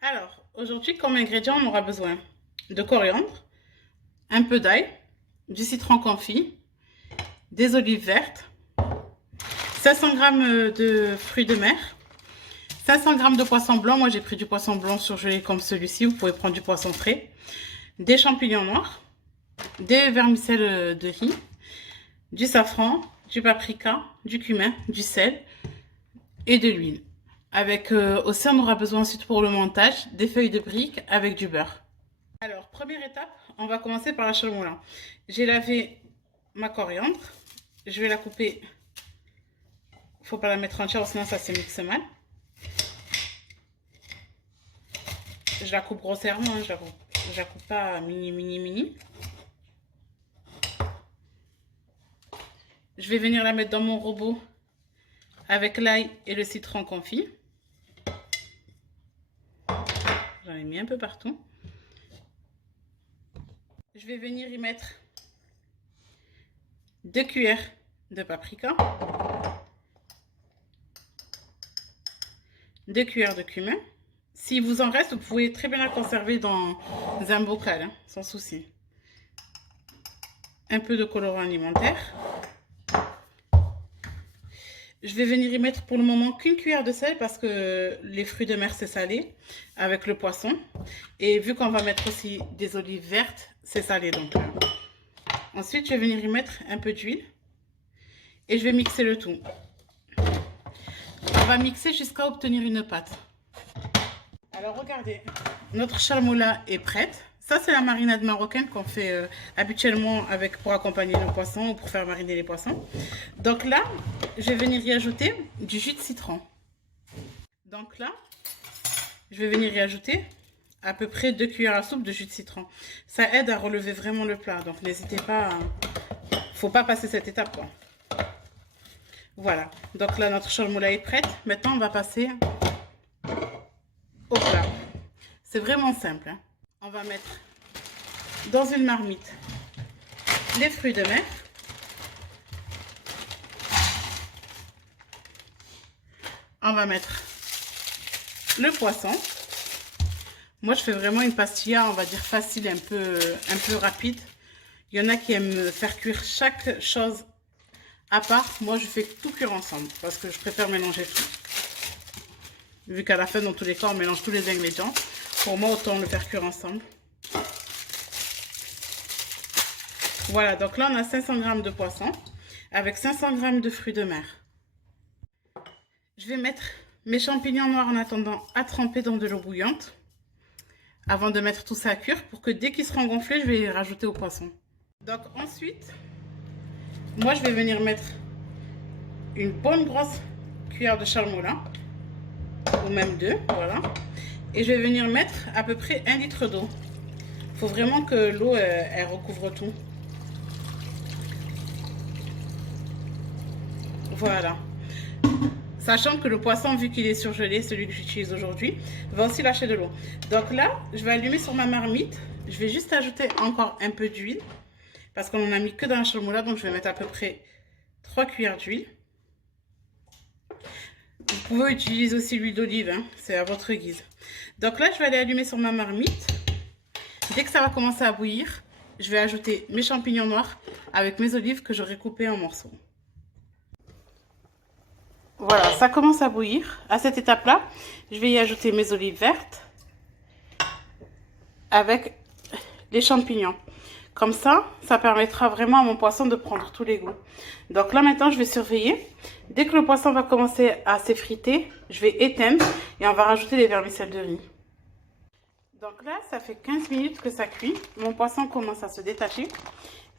Alors, aujourd'hui, comme ingrédient, on aura besoin de coriandre, un peu d'ail, du citron confit, des olives vertes, 500 g de fruits de mer, 500 g de poisson blanc. Moi, j'ai pris du poisson blanc surgelé comme celui-ci. Vous pouvez prendre du poisson frais, des champignons noirs, des vermicelles de riz, du safran, du paprika, du cumin, du sel et de l'huile. Avec aussi, on aura besoin ensuite pour le montage des feuilles de briques avec du beurre. Alors, première étape, on va commencer par la charmoula. J'ai lavé ma coriandre. Je vais la couper. Il ne faut pas la mettre entière, sinon ça se mixe mal. Je la coupe grossièrement, hein, je la coupe pas mini. Je vais venir la mettre dans mon robot avec l'ail et le citron confit. J'en ai mis un peu partout. Je vais venir y mettre 2 cuillères de paprika, 2 cuillères de cumin. Si vous en reste, vous pouvez très bien la conserver dans un bocal, hein, sans souci. Un peu de colorant alimentaire. Je vais venir y mettre pour le moment qu'une cuillère de sel parce que les fruits de mer c'est salé avec le poisson. Et vu qu'on va mettre aussi des olives vertes, c'est salé donc. Ensuite, je vais venir y mettre un peu d'huile et je vais mixer le tout. On va mixer jusqu'à obtenir une pâte. Alors regardez, notre charmoula est prête. Ça c'est la marinade marocaine qu'on fait habituellement pour accompagner nos poissons ou pour faire mariner les poissons. Donc là, je vais venir y ajouter du jus de citron. Donc là, je vais venir y ajouter à peu près 2 cuillères à soupe de jus de citron. Ça aide à relever vraiment le plat, donc n'hésitez pas, faut pas passer cette étape quoi. Voilà, donc là notre charmoula est prête. Maintenant on va passer au plat. C'est vraiment simple, hein. On va mettre dans une marmite les fruits de mer. On va mettre le poisson. Moi, je fais vraiment une pastilla, on va dire facile, un peu rapide. Il y en a qui aiment faire cuire chaque chose à part. Moi, je fais tout cuire ensemble parce que je préfère mélanger tout. Vu qu'à la fin, dans tous les cas, on mélange tous les ingrédients. Pour moi, autant le faire cuire ensemble. Voilà, donc là, on a 500 g de poisson avec 500 g de fruits de mer. Je vais mettre mes champignons noirs en attendant à tremper dans de l'eau bouillante avant de mettre tout ça à cuire pour que dès qu'ils seront gonflés, je vais les rajouter au poisson. Donc ensuite, moi je vais venir mettre une bonne grosse cuillère de charmoula, ou même 2, voilà. Et je vais venir mettre à peu près 1 litre d'eau. Il faut vraiment que l'eau elle recouvre tout. Voilà. Sachant que le poisson, vu qu'il est surgelé, celui que j'utilise aujourd'hui, va aussi lâcher de l'eau. Donc là, je vais allumer sur ma marmite. Je vais juste ajouter encore un peu d'huile. Parce qu'on n'en a mis que dans la charmoula, donc je vais mettre à peu près 3 cuillères d'huile. Vous pouvez utiliser aussi l'huile d'olive, hein, c'est à votre guise. Donc là, je vais aller allumer sur ma marmite. Dès que ça va commencer à bouillir, je vais ajouter mes champignons noirs avec mes olives que j'aurai coupées en morceaux. Voilà, ça commence à bouillir. À cette étape-là, je vais y ajouter mes olives vertes avec les champignons. Comme ça permettra vraiment à mon poisson de prendre tous les goûts. Donc là, maintenant, je vais surveiller. Dès que le poisson va commencer à s'effriter, je vais éteindre et on va rajouter les vermicelles de riz. Donc là, ça fait 15 minutes que ça cuit. Mon poisson commence à se détacher.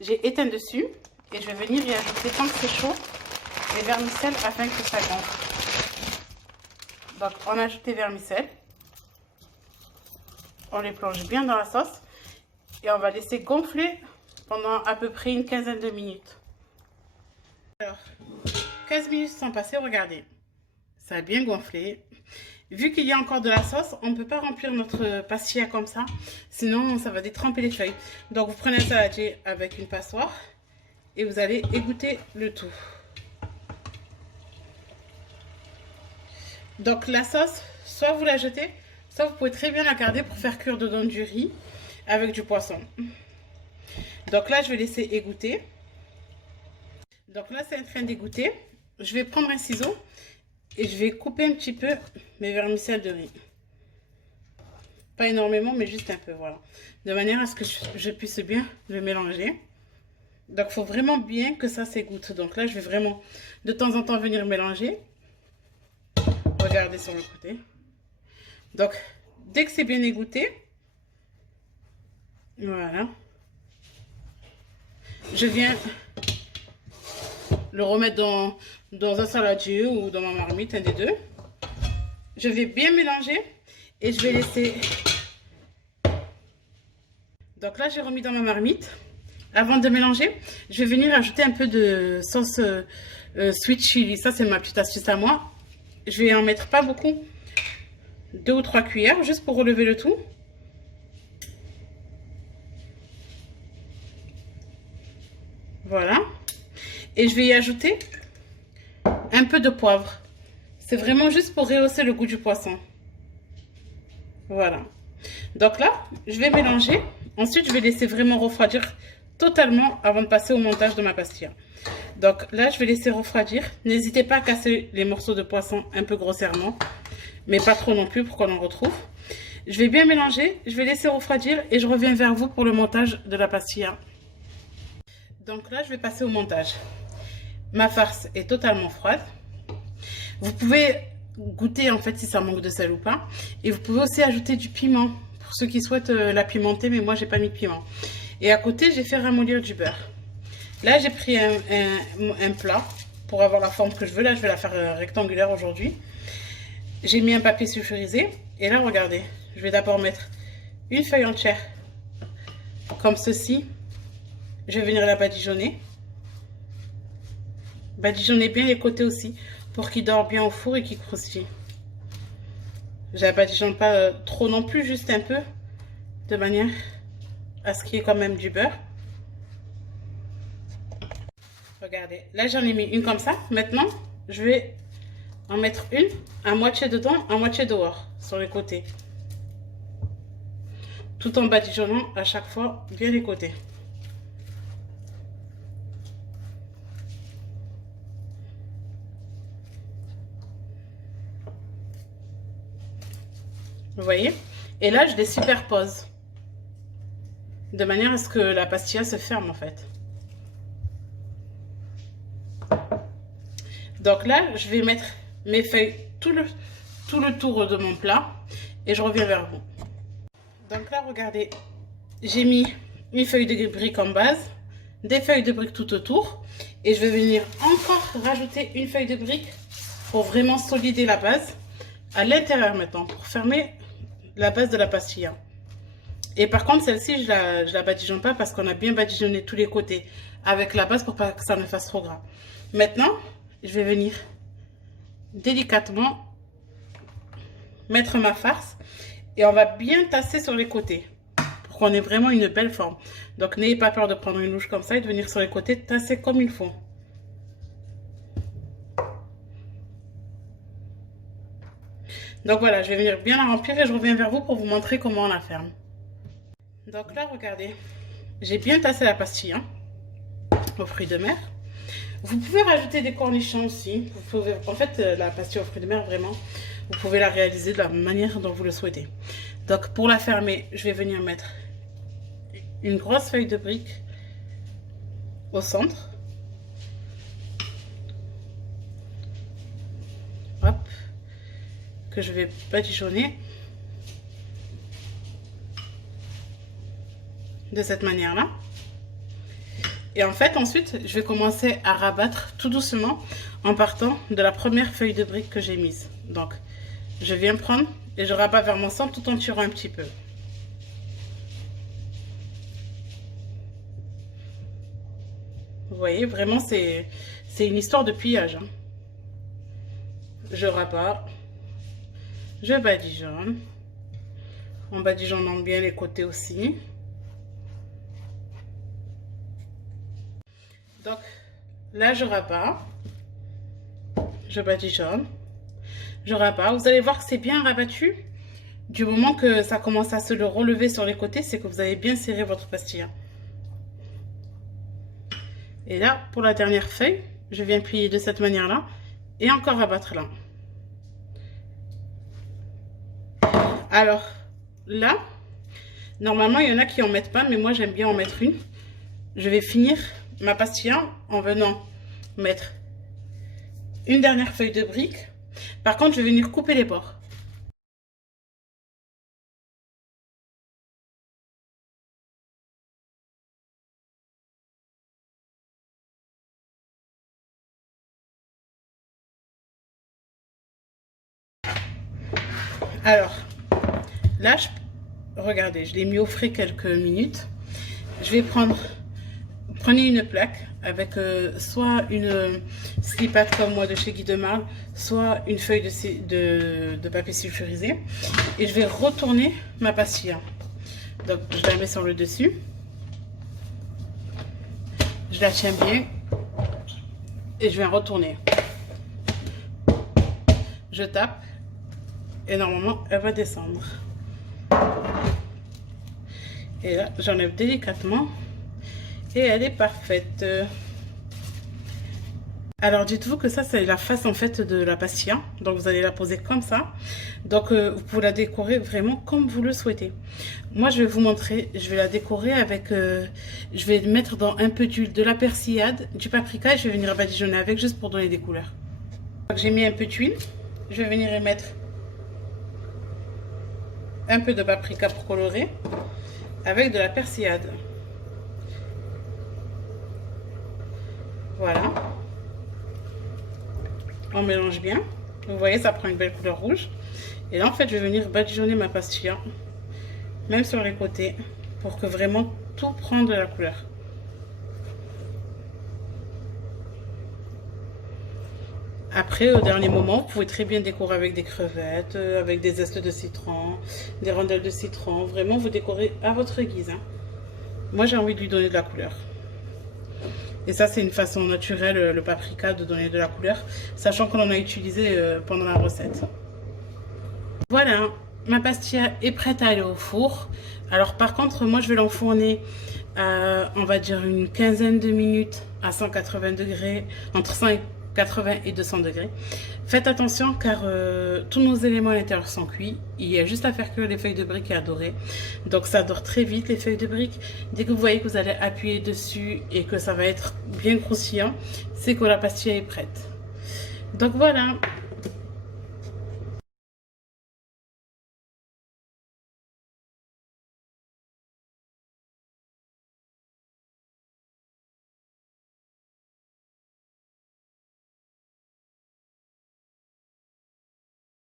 J'ai éteint dessus et je vais venir y ajouter, tant que c'est chaud, les vermicelles afin que ça gonfle. Donc on ajoute les vermicelles, on les plonge bien dans la sauce et on va laisser gonfler pendant à peu près une quinzaine de minutes. Alors 15 minutes sont passées, regardez, ça a bien gonflé. Vu qu'il y a encore de la sauce, on ne peut pas remplir notre pastilla comme ça, sinon ça va détremper les feuilles. Donc vous prenez un saladier avec une passoire et vous allez égoutter le tout. Donc la sauce, soit vous la jetez, soit Ça, vous pouvez très bien la garder pour faire cuire dedans du riz avec du poisson. Donc là, je vais laisser égoutter. Donc là, c'est en train d'égoutter. Je vais prendre un ciseau et je vais couper un petit peu mes vermicelles de riz. Pas énormément, mais juste un peu, voilà. De manière à ce que je puisse bien le mélanger. Donc, il faut vraiment bien que ça s'égoutte. Donc là, je vais vraiment de temps en temps venir mélanger. Regardez sur le côté. Donc, dès que c'est bien égoutté, voilà. Je viens le remettre dans un saladier ou dans ma marmite, un des deux. Je vais bien mélanger et je vais laisser. Donc là, j'ai remis dans ma marmite. Avant de mélanger, je vais venir ajouter un peu de sauce sweet chili. Ça, c'est ma petite astuce à moi. Je vais en mettre pas beaucoup. 2 ou 3 cuillères, juste pour relever le tout. Voilà. Et je vais y ajouter un peu de poivre. C'est vraiment juste pour rehausser le goût du poisson. Voilà. Donc là, je vais mélanger. Ensuite, je vais laisser vraiment refroidir totalement avant de passer au montage de ma pastilla. Donc là, je vais laisser refroidir. N'hésitez pas à casser les morceaux de poisson un peu grossièrement, mais pas trop non plus pour qu'on en retrouve. Je vais bien mélanger, je vais laisser refroidir et je reviens vers vous pour le montage de la pastilla. Donc là, je vais passer au montage. Ma farce est totalement froide. Vous pouvez goûter en fait si ça manque de sel ou pas. Et vous pouvez aussi ajouter du piment pour ceux qui souhaitent la pimenter, mais moi j'ai pas mis de piment. Et à côté, j'ai fait ramollir du beurre. Là, j'ai pris un plat pour avoir la forme que je veux. Là, je vais la faire rectangulaire aujourd'hui. J'ai mis un papier sulfurisé. Et là, regardez, je vais d'abord mettre une feuille entière comme ceci. Je vais venir la badigeonner. Badigeonner bien les côtés aussi pour qu'il dore bien au four et qu'il croustille. Je la badigeonne pas trop non plus, juste un peu, de manière à ce qu'il y ait quand même du beurre. Regardez, là j'en ai mis une comme ça. Maintenant, je vais en mettre une à moitié dedans, à moitié dehors, sur les côtés. Tout en badigeonnant à chaque fois bien les côtés. Vous voyez? Et là, je les superpose. De manière à ce que la pastilla se ferme en fait. Donc là, je vais mettre mes feuilles tout le tour de mon plat. Et je reviens vers vous. Donc là, regardez. J'ai mis une feuille de brique en base. Des feuilles de brique tout autour. Et je vais venir encore rajouter une feuille de brique pour vraiment solider la base. À l'intérieur maintenant, pour fermer la base de la pastilla. Et par contre, celle-ci, je la badigeonne pas parce qu'on a bien badigeonné tous les côtés avec la base pour pas que ça ne fasse trop gras. Maintenant, je vais venir délicatement mettre ma farce et on va bien tasser sur les côtés pour qu'on ait vraiment une belle forme. Donc, n'ayez pas peur de prendre une louche comme ça et de venir sur les côtés tasser comme il faut. Donc voilà, je vais venir bien la remplir et je reviens vers vous pour vous montrer comment on la ferme. Donc là, regardez, j'ai bien tassé la pastilla aux fruits de mer. Vous pouvez rajouter des cornichons aussi. Vous pouvez, en fait, la pastilla aux fruits de mer, vraiment, vous pouvez la réaliser de la manière dont vous le souhaitez. Donc pour la fermer, je vais venir mettre une grosse feuille de brique au centre. Hop, que je vais badigeonner de cette manière-là. Et en fait, ensuite, je vais commencer à rabattre tout doucement en partant de la première feuille de brique que j'ai mise. Donc, je viens prendre et je rabats vers mon centre tout en tirant un petit peu. Vous voyez, vraiment, c'est une histoire de pliage. Hein. Je rabats, je badigeonne, en badigeonnant bien les côtés aussi. Donc là, je rabats, je badigeonne, je rabats. Vous allez voir que c'est bien rabattu. Du moment que ça commence à se le relever sur les côtés, c'est que vous avez bien serré votre pastilla. Et là, pour la dernière feuille, je viens plier de cette manière-là et encore abattre là. Alors, là, normalement, il y en a qui en mettent pas, mais moi, j'aime bien en mettre une. Je vais finir ma pastilla en venant mettre une dernière feuille de brique. Par contre, je vais venir couper les bords. Alors, là, regardez, je l'ai mis au frais quelques minutes. Je vais prenez une plaque avec soit une slip-art comme moi de chez Guy de Marle, soit une feuille de papier sulfurisé. Et je vais retourner ma pastilla. Donc, je la mets sur le dessus. Je la tiens bien. Et je vais retourner. Je tape. Et normalement, elle va descendre. Et là, j'enlève délicatement. Et elle est parfaite. Alors, dites-vous que ça, c'est la face en fait de la pastilla. Donc, vous allez la poser comme ça. Donc, vous pouvez la décorer vraiment comme vous le souhaitez. Moi, je vais vous montrer. Je vais la décorer avec... je vais mettre dans un peu d'huile, de la persillade, du paprika. Et je vais venir badigeonner avec juste pour donner des couleurs. J'ai mis un peu d'huile. Je vais venir y mettre un peu de paprika pour colorer avec de la persillade. Voilà. On mélange bien. Vous voyez, ça prend une belle couleur rouge. Et là, en fait, je vais venir badigeonner ma pastilla, même sur les côtés, pour que vraiment tout prenne de la couleur. Après, au dernier moment, vous pouvez très bien décorer avec des crevettes, avec des zestes de citron, des rondelles de citron. Vraiment, vous décorez à votre guise. Hein. Moi, j'ai envie de lui donner de la couleur. Et ça, c'est une façon naturelle, le paprika, de donner de la couleur, sachant qu'on en a utilisé pendant la recette. Voilà, ma pastilla est prête à aller au four. Alors par contre, moi, je vais l'enfourner, on va dire une quinzaine de minutes à 180 degrés, entre 180 et 200 degrés. Faites attention car tous nos éléments à l'intérieur sont cuits. Il y a juste à faire cuire les feuilles de briques et à dorer. Donc ça dore très vite les feuilles de briques. Dès que vous voyez que vous allez appuyer dessus et que ça va être bien croustillant, c'est que la pastilla est prête. Donc voilà.